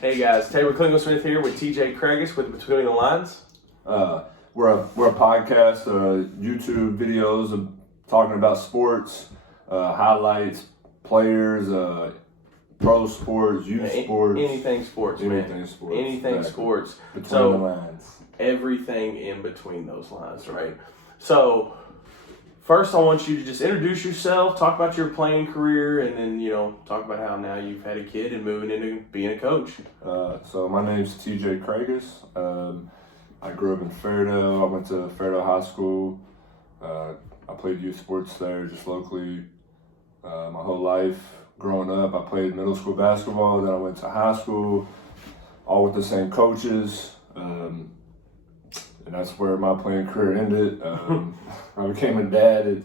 Hey guys, Tabor Klingel-Smith here with TJ Craigus with Between the Lines. We're a podcast, YouTube videos of talking about sports, highlights, players, pro sports, youth sports, anything sports, man. Anything sports. Anything exactly. sports. Between the lines. Everything in between those lines, right? So first, I want you to just introduce yourself, talk about your playing career, and then talk about how now you've had a kid and moving into being a coach. So my name's TJ Craigus. I grew up in Fairdale. I went to Fairdale High School. I played youth sports there just locally my whole life. Growing up, I played middle school basketball. Then I went to high school, all with the same coaches. And that's where my playing career ended. I became a dad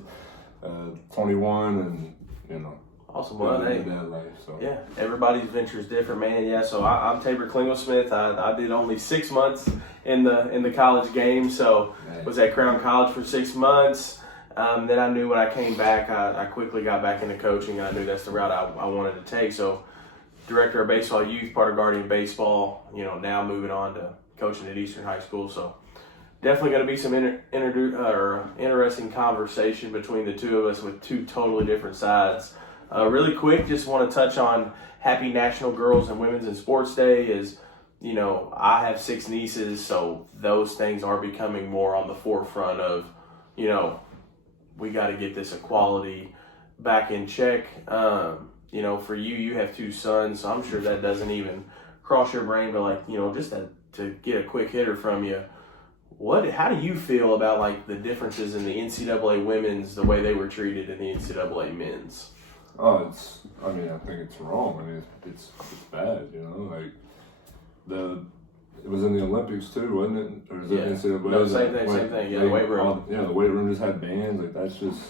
at 21, and awesome. Well, hey, dad life. So yeah, everybody's venture is different, man. Yeah, so I'm Tabor Klingel-Smith. I did only 6 months in the college game, so was at Crown College for 6 months. Then I knew when I came back, I quickly got back into coaching. I knew that's the route I wanted to take. So, director of baseball youth, part of Guardian Baseball. Now moving on to coaching at Eastern High School. So, definitely going to be some interesting conversation between the two of us with two totally different sides. Really quick, just want to touch on Happy National Girls and Women's in Sports Day. I have 6 nieces, so those things are becoming more on the forefront of, we got to get this equality back in check. For you have 2 sons, so I'm sure that doesn't even cross your brain, but just to get a quick hitter from you, how do you feel about the differences in the NCAA women's, the way they were treated in the NCAA men's? I think it's wrong. It's bad, it was in the Olympics too, wasn't it? Or is it NCAA? No, same thing. Yeah, the weight room. The weight room just had bands. That's just,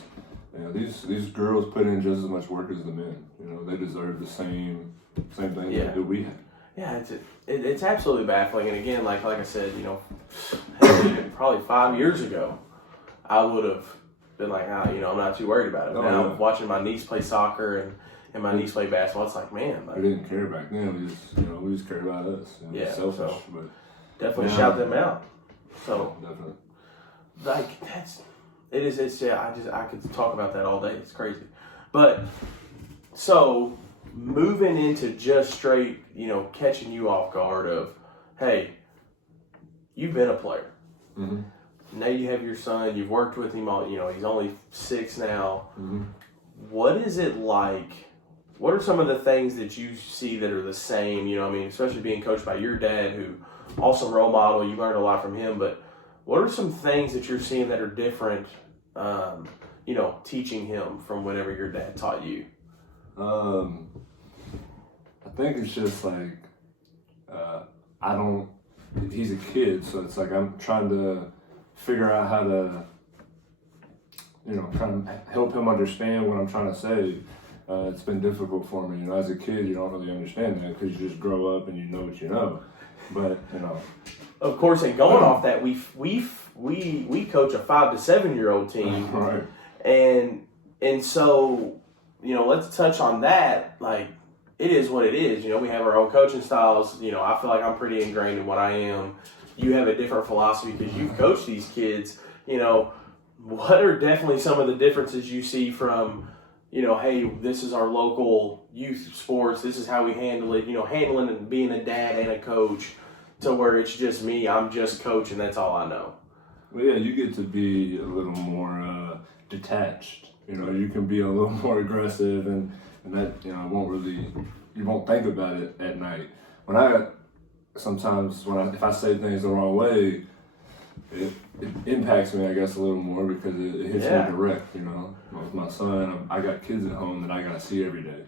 these girls put in just as much work as the men. They deserve the same thing that we have. Yeah, it's absolutely baffling. And again, like I said, probably 5 years ago, I would have been like, I'm not too worried about it. Now, watching my niece play soccer and my niece play basketball, it's like, man. We didn't care back then. We just cared about us. Selfish. But definitely shout them out. So definitely. I could talk about that all day. It's crazy. But so moving into just straight, catching you off guard of, hey, you've been a player. Mm-hmm. Now you have your son. You've worked with him all. He's only 6 now. Mm-hmm. What is it like? What are some of the things that you see that are the same? Especially being coached by your dad, who also role model. You learned a lot from him. But what are some things that you're seeing that are different? Teaching him from whatever your dad taught you. I think it's just he's a kid, so it's I'm trying to figure out how to, kind of help him understand what I'm trying to say. It's been difficult for me, as a kid, you don't really understand that because you just grow up and you know what you know. But, Of course, and going off that, we coach a 5 to 7 year old team. Right. And so, let's touch on that. It is what it is. We have our own coaching styles. I feel like I'm pretty ingrained in what I am. You have a different philosophy because you've coached these kids. What are definitely some of the differences you see from, hey, this is our local youth sports. This is how we handle it. Handling and being a dad and a coach to where it's just me. I'm just coach and that's all I know. Well, yeah, you get to be a little more detached. You can be a little more aggressive and that, you won't think about it at night. If I say things the wrong way, it impacts me, I guess, a little more because it hits me direct, With my son, I got kids at home that I got to see every day,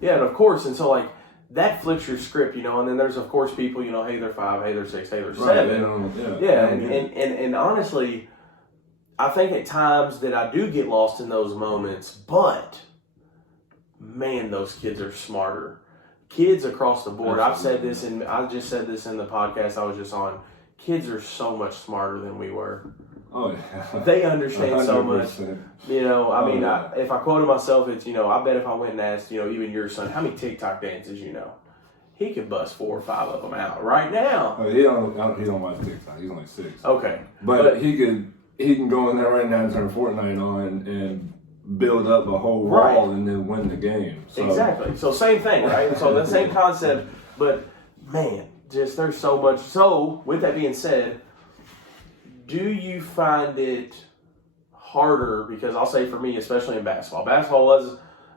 Yeah, and of course, and so that flips your script, and then there's of course people, hey, they're 5, hey, they're 6, hey, they're 7. And honestly, I think at times that I do get lost in those moments, but man, those kids are smarter. Kids across the board. Absolutely. I just said this in the podcast I was just on. Kids are so much smarter than we were. Oh, yeah. They understand 100%. So much. If I quoted myself, it's, I bet if I went and asked, even your son, how many TikTok dances you know? he could bust 4 or 5 of them out right now. Oh, he don't watch TikTok. He's only 6. Okay, but he can go in there right now and turn Fortnite on and build up a whole wall and then win the game. So. Exactly. So same thing, right? So the same concept, but man, just there's so much. So with that being said, do you find it harder? Because I'll say for me, especially in basketball,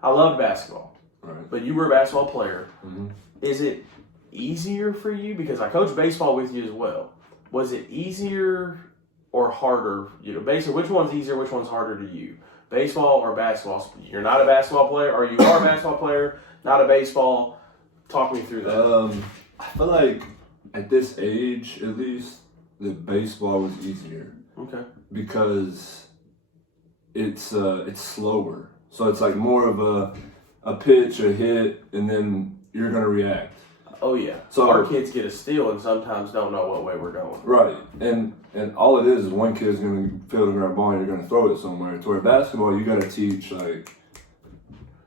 I loved basketball, right. But you were a basketball player. Mm-hmm. Is it easier for you? Because I coached baseball with you as well. Was it easier or harder? Basically, which one's easier? Which one's harder to you? Baseball or basketball? You're not a basketball player, or you are a basketball player, not a baseball. Talk me through that. I feel like at this age, at least, the baseball was easier. Okay. Because it's slower, so it's like more of a pitch, a hit, and then you're gonna react. Oh yeah. So our kids get a steal and sometimes don't know what way we're going. Right, and all it is one kid's gonna field a ground ball and you're gonna throw it somewhere. To where basketball, you gotta teach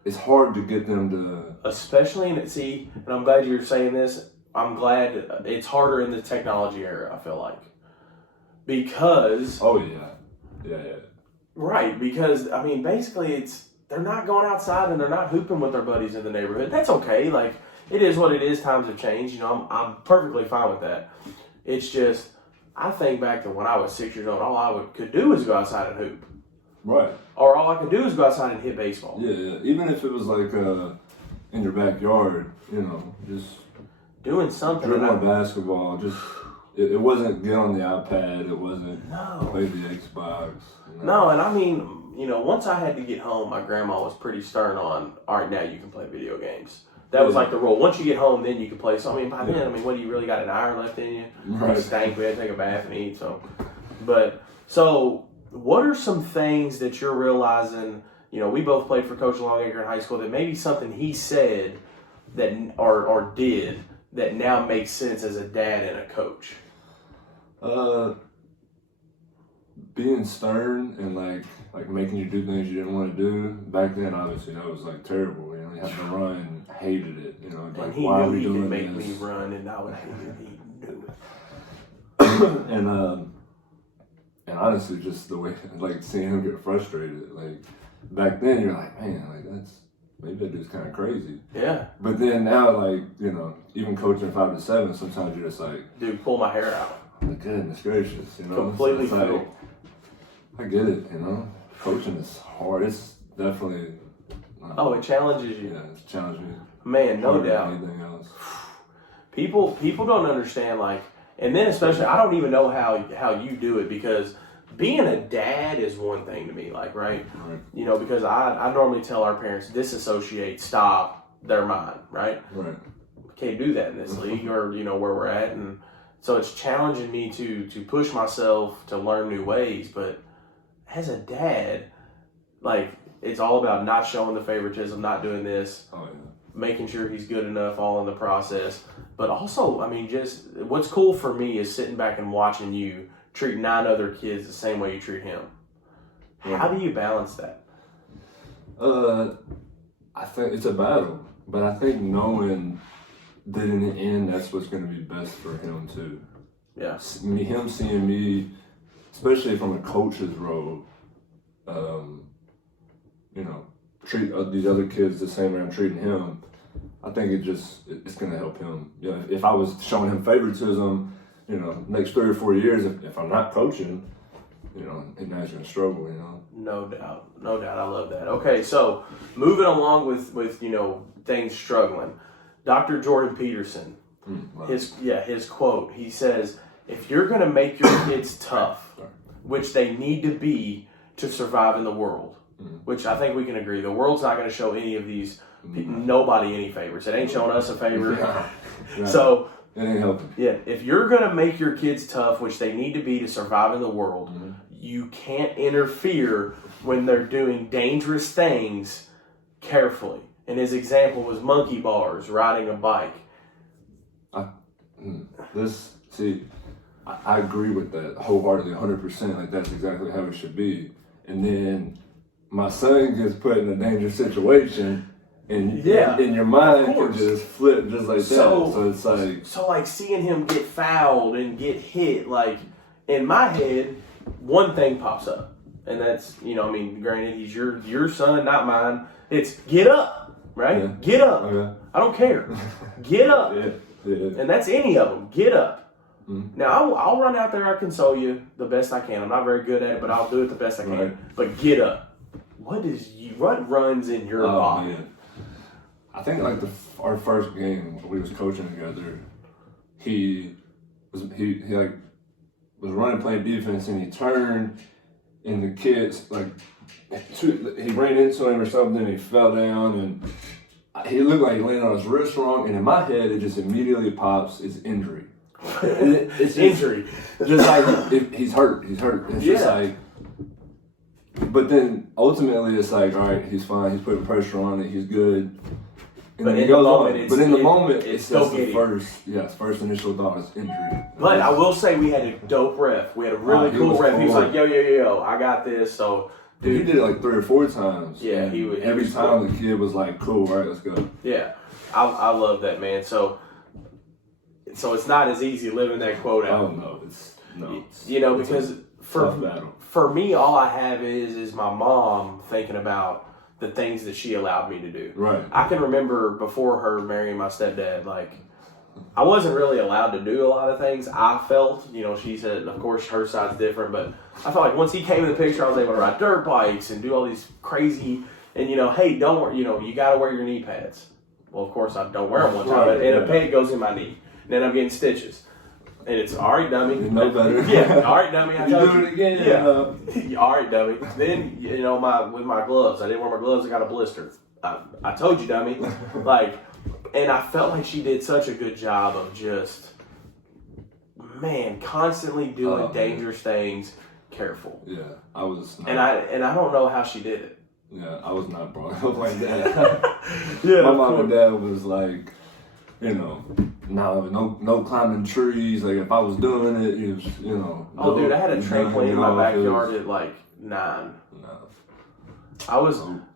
it's hard to get them to. Especially and I'm glad you're saying this. I'm glad it's harder in the technology era. I feel like because. Oh yeah. Right, because basically they're not going outside and they're not hooping with their buddies in the neighborhood. That's okay. Like. It is what it is. Times have changed. I'm perfectly fine with that. It's just, I think back to when I was 6 years old, all I could do was go outside and hoop. Right. Or all I could do is go outside and hit baseball. Yeah. Even if it was like in your backyard, just doing something. Dribbling basketball, just it wasn't get on the iPad. It wasn't play the Xbox. No, and once I had to get home, my grandma was pretty stern on, all right, now you can play video games. That was like the rule. Once you get home, then you can play. So, by then, what do you really got, an hour left in you? Right. You stank. We had to take a bath and eat. So what are some things that you're realizing, we both played for Coach Longacre in high school, that maybe something he said that or did that now makes sense as a dad and a coach? Being stern and like making you do things you didn't want to do. Back then, obviously, that was terrible. You had to run. Hated it. And he why knew are we he doing could make this? me run, and I would hate it. He knew it. And honestly, just the way seeing him get frustrated. Back then, you're like, man, maybe that dude's kind of crazy. Yeah. But then now, even coaching 5 to 7, sometimes you're just like, dude, pull my hair out. Goodness gracious, Completely so I get it, Coaching is hard. It's definitely. It challenges you. Yeah, it's challenging. Man, no doubt. Anything else. People don't understand, and then especially, I don't even know how you do it, because being a dad is one thing to me, right? Because I normally tell our parents, disassociate, stop, they're mine, right? Right. Can't do that in this league or, where we're at. And so it's challenging me to push myself to learn new ways. But as a dad, it's all about not showing the favoritism, not doing this, making sure he's good enough all in the process. But also, just what's cool for me is sitting back and watching you treat 9 other kids the same way you treat him. How do you balance that? I think it's a battle, but I think knowing that in the end, that's what's going to be best for him too. Yeah. Him seeing me, especially from a coach's role, treat these other kids the same way I'm treating him. I think it's going to help him. If I was showing him favoritism, next 3 or 4 years, if I'm not coaching, and now he's going to struggle, No doubt. I love that. Okay, so moving along with things struggling. Dr. Jordan Peterson, his quote, he says, if you're going to make your kids tough, which they need to be to survive in the world, which I think we can agree, the world's not going to show any of these, nobody any favors. It ain't showing us a favor. Yeah. So, it ain't helping. Yeah, if you're going to make your kids tough, which they need to be to survive in the world, you can't interfere when they're doing dangerous things carefully. And his example was monkey bars, riding a bike. I agree with that wholeheartedly, 100%. That's exactly how it should be. And then my son gets put in a dangerous situation, And Yeah, in your mind of can course. just flip just like that. So it's like So like seeing him get fouled and get hit, like in my head, one thing pops up. And that's, you know, I mean, granted, he's your son, not mine. It's get up, right? Yeah. Get up. Okay. I don't care. Get up. Yeah. And that's any of them. Get up. Mm-hmm. Now, I'll run out there. I'll console you the best I can. I'm not very good at it, but I'll do it the best I can. Right. But get up. What runs in your body? Man. I think like our first game when we was coaching together, he like was running playing defense and he turned and the kids like he ran into him or something and he fell down and he looked like he landed on his wrist wrong and in my head it just immediately pops it's injury. It's injury. Just like if he's hurt. It's just like. But then ultimately it's like, all right, he's fine. He's putting pressure on it. He's good. And But then in the moment, it's just the first initial thought is injury. But I will say we had a dope ref. We had a really cool ref. He was like, yo, I got this. So, dude, he did it like 3 or 4 times. Yeah, he was. Every time the kid was like, cool, all right, let's go. Yeah, I love that, man. So it's not as easy living that quote out. Oh no, it's you know, because tough battle. For me, all I have is my mom thinking about the things that she allowed me to do. Right. I can remember before her marrying my stepdad, like, I wasn't really allowed to do a lot of things. I felt, you know, she said, of course, her side's different, but I felt like once he came in the picture, I was able to ride dirt bikes and do all these crazy, and, you know, hey, don't worry, you know, you got to wear your knee pads. Well, of course, I don't wear them one time, and a pad goes in my knee. And then I'm getting stitches. And it's, all right, dummy. You know better. Yeah, all right, dummy. I you told do you. it again. Yeah. All right, dummy. Then, you know, with my gloves, I didn't wear my gloves. I got a blister. I told you, dummy. Like, and I felt like she did such a good job of just, man, constantly doing dangerous things, careful. Yeah, I was. Not, and I don't know how she did it. Yeah, I was not brought up like that. Yeah, my mom and dad was like, you know, no climbing trees. Like if I was doing it, it was, you know. Oh, dude, I had a trampoline in my backyard at like 9. No.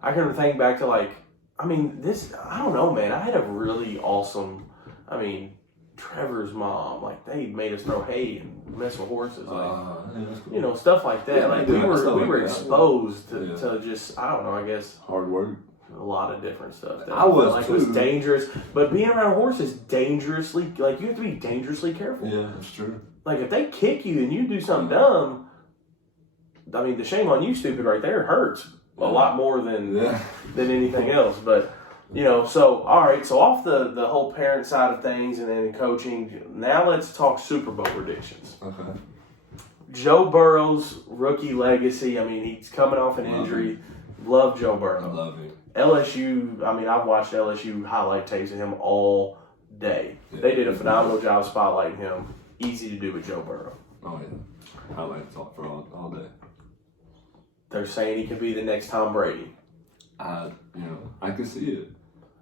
I can think back to like, I mean, I don't know, man. I had a really awesome, I mean, Trevor's mom, like they made us throw hay and mess with horses, like you know, stuff like that. Yeah, like we were exposed to just, I don't know, I guess hard work. A lot of different stuff that I was like too. was dangerous. But being around horses dangerously, like you have to be dangerously careful. Yeah, that's true. Like if they kick you and you do something dumb, I mean, the shame on you, stupid, right there hurts a lot more than anything else. But you know, so all right, so off the whole parent side of things and then coaching, now let's talk Super Bowl predictions. Okay. Joe Burrow's rookie legacy. I mean, he's coming off an injury. Love Joe Burrow. I love it. LSU, I mean, I've watched LSU highlight tapes of him all day. Yeah. They did a phenomenal job spotlighting him. Easy to do with Joe Burrow. Oh, yeah. Highlights for all day. They're saying he could be the next Tom Brady. I can see it.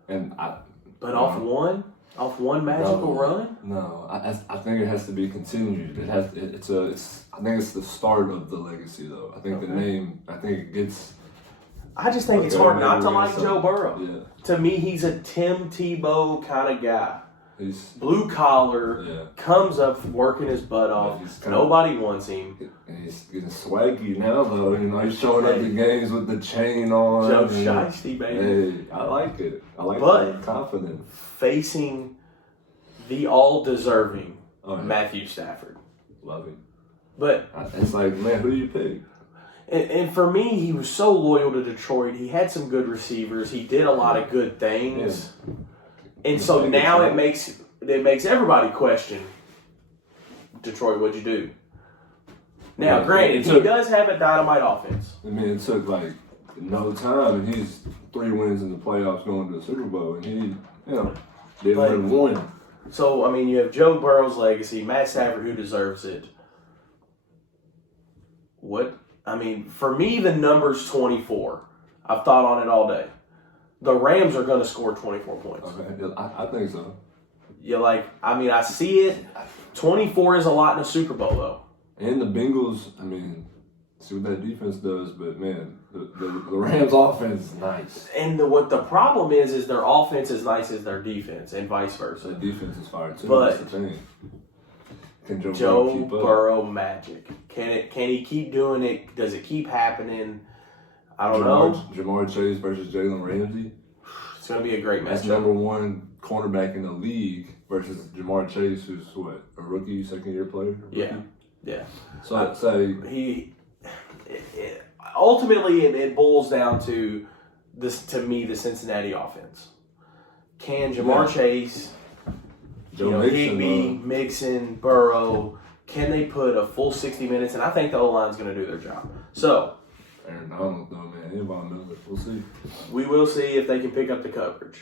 And off one magical run? No, I think it has to be continued. I think it's the start of the legacy, though. I think the name. I think it gets. I just think it's hard not to like Joe Burrow. Yeah. To me, he's a Tim Tebow kind of guy. He's blue collar, comes up working his butt off. Nobody wants him. And he's getting swaggy now, though. You know, he's showing up in games with the chain on. Joe Shiesty, baby. Hey, I like it. I like that confidence. Facing the all-deserving Matthew Stafford. Love it. But it's like, man, who do you pick? And for me, he was so loyal to Detroit. He had some good receivers. He did a lot of good things. Yeah. And so now it makes everybody question, Detroit, what'd you do? Now, granted, he does have a dynamite offense. I mean, it took like no time, and he's 3 wins in the playoffs going to the Super Bowl, and he, didn't win one. So, I mean, you have Joe Burrow's legacy, Matt Stafford, who deserves it. For me, the number's 24. I've thought on it all day. The Rams are going to score 24 points. Okay, I think so. I see it. 24 is a lot in a Super Bowl, though. And the Bengals, see what that defense does. But man, the Rams' offense is nice. And what the problem is their offense is nice as their defense, and vice versa. The defense is fire too. But that's the thing. Can Joe Burrow magic? Can he keep doing it? Does it keep happening? I don't know. Jamar Chase versus Jalen Ramsey. It's going to be a great matchup. That's number one cornerback in the league versus Jamar Chase, who's what, a rookie, second-year player? Yeah. So I'd say ultimately it boils down to this. To me, the Cincinnati offense. Can Jamar Chase, Higbee, Mixon, Burrow, can they put a full 60 minutes? And I think the O-line's going to do their job. So. Aaron Donald, though, man, anybody knows it. We'll see. We will see if they can pick up the coverage.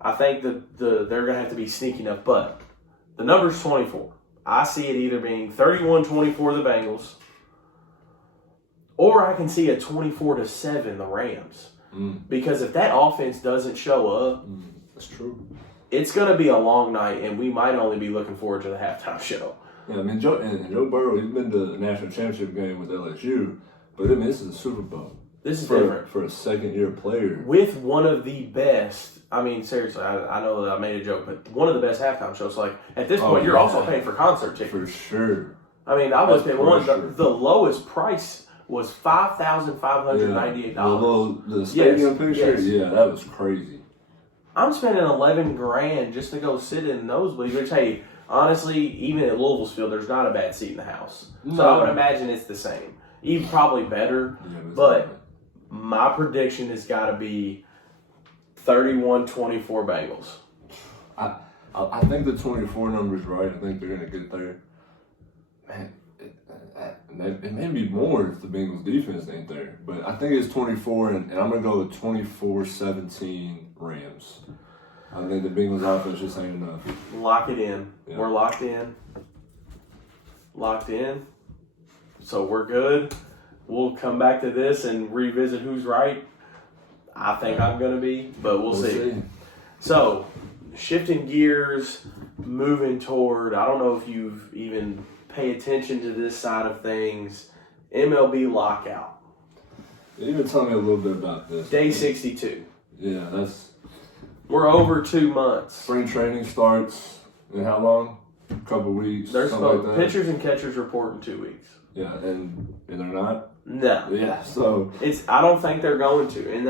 I think they're going to have to be sneaky enough, but the number's 24. I see it either being 31-24 the Bengals, or I can see a 24-7 the Rams. Because if that offense doesn't show up, that's true. It's going to be a long night, and we might only be looking forward to the halftime show. Yeah, I mean, Joe Burrow, he's been to the national championship game with LSU. But I mean, this is a Super Bowl. This is different. For a second-year player. With one of the best, I mean, seriously, I know that I made a joke, but one of the best halftime shows. Like, at this point, you're also paying for concert tickets. For sure. I mean, I was paying one. The lowest price was $5,598. The stadium picture? Yes. Yeah, that was crazy. I'm spending $11,000 just to go sit in nosebleeds, which, hey, honestly, even at Louisville's Field, there's not a bad seat in the house. No. So I would imagine it's the same. Even probably better, but my prediction has got to be 31-24 Bengals. I think the 24 number is right. I think they're going to get there. Man, it may be more if the Bengals defense ain't there. But I think it's 24, and I'm going to go with 24-17 Rams. I think the Bengals offense just ain't enough. Lock it in. Yeah. We're locked in. So we're good. We'll come back to this and revisit who's right. I think I'm going to be, but we'll see. So, shifting gears, moving toward, I don't know if you've even paid attention to this side of things, MLB lockout. You even tell me a little bit about this. Day 62. Yeah, we're over 2 months. Spring training starts in how long? A couple weeks. There's something like that. Pitchers and catchers report in 2 weeks. Yeah, and they're not? No. Yeah, so I don't think they're going to. And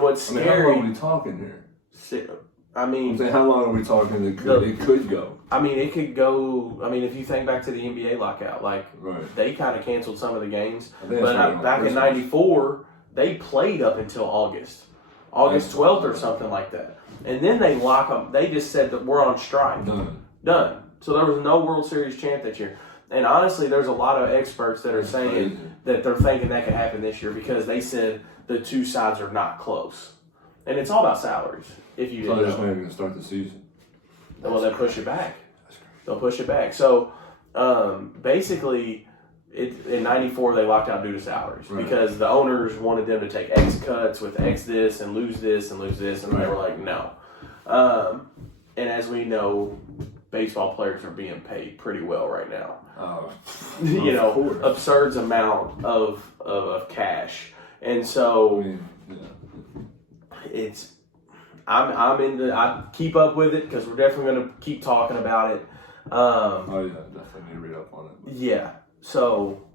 what's scary. How long are we talking here? I'm saying, how long are we talking it could go? I mean, it could go. I mean, if you think back to the NBA lockout, they kind of canceled some of the games. But back in '94, they played up until August 12th or something like that. And then they lock them. They just said that we're on strike. Done. So there was no World Series champ that year. And honestly, there's a lot of experts that are saying that they're thinking that could happen this year because they said the two sides are not close. And it's all about salaries. If you didn't know. They're just not even going to start the season. Well, they'll push it back. They'll push it back. So, basically, in '94 they locked out due to salaries because the owners wanted them to take X cuts with X this and lose this and lose this, and they were like, no. And as we know, baseball players are being paid pretty well right now. Absurd amount of cash, and so it's. I keep up with it because we're definitely going to keep talking about it. Definitely need to read up on it. Yeah, so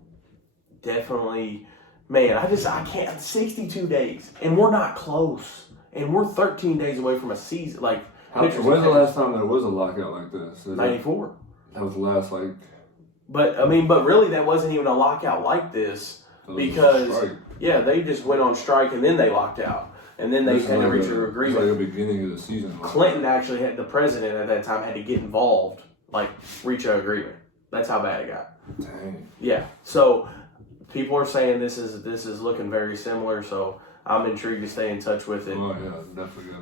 definitely, man. I can't. 62 days, and we're not close, and we're 13 days away from a season. When's the last time there was a lockout like this? '94. That was the last But really, that wasn't even a lockout like this because they just went on strike and then they locked out. And then they had to reach an agreement. It's like the beginning of the season. Clinton actually the president at that time had to get involved, reach an agreement. That's how bad it got. Dang. Yeah. So people are saying this is looking very similar. So I'm intrigued to stay in touch with it. Oh yeah, definitely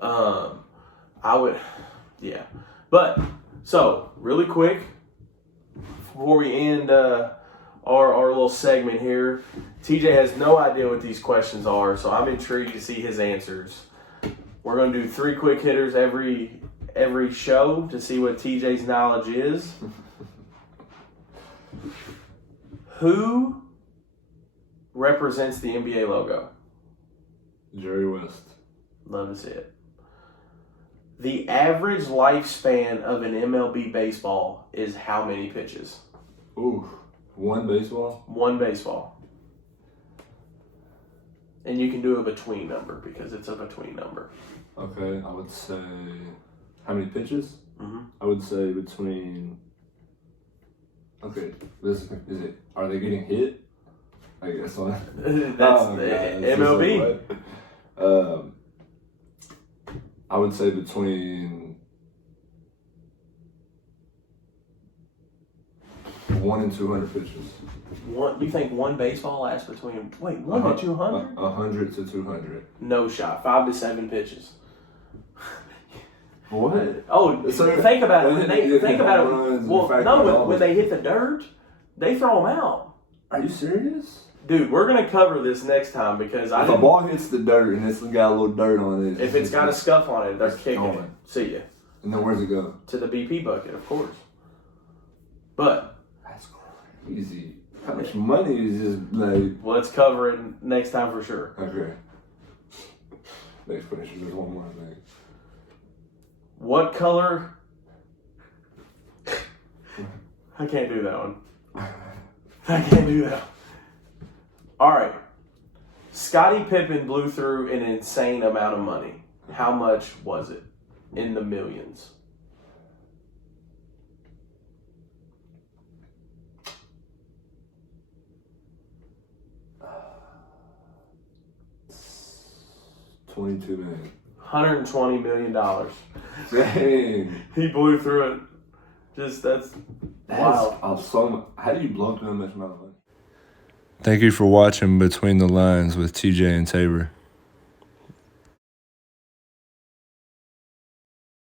gonna. I would, yeah. But so really quick before we end our little segment here. TJ has no idea what these questions are, so I'm intrigued to see his answers. We're going to do 3 quick hitters every show to see what TJ's knowledge is. Who represents the NBA logo? Jerry West. Love to see it. The average lifespan of an MLB baseball is how many pitches? Ooh, one baseball? One baseball. And you can do a between number because it's a between number. Okay, I would say, how many pitches? Mm-hmm. I would say between, okay, is it, are they getting hit? I guess on. That's MLB. I would say between 1 and 200 pitches. You think one baseball lasts between 1 to 200? 100 to 200. No shot. 5 to 7 pitches. What? Oh, So think about it. Think about it. runs, Well, no, when they hit the dirt, they throw them out. Are you serious? Dude, we're gonna cover this next time because If a ball hits the dirt and it's got a little dirt on it, if it's got a scuff on it, they're kicking it. gone. See ya. And then where's it go? To the BP bucket, of course. But That's crazy. How much money is just like? let's cover it next time for sure. Okay. Next question. There's one more thing. What color? I can't do that one. I can't do that. All right. Scottie Pippen blew through an insane amount of money. How much was it? In the millions. $22 million. $120 million. Dang. He blew through it. That's wild. How do you blow through that much amount of money? Thank you for watching Between the Lines with TJ and Tabor.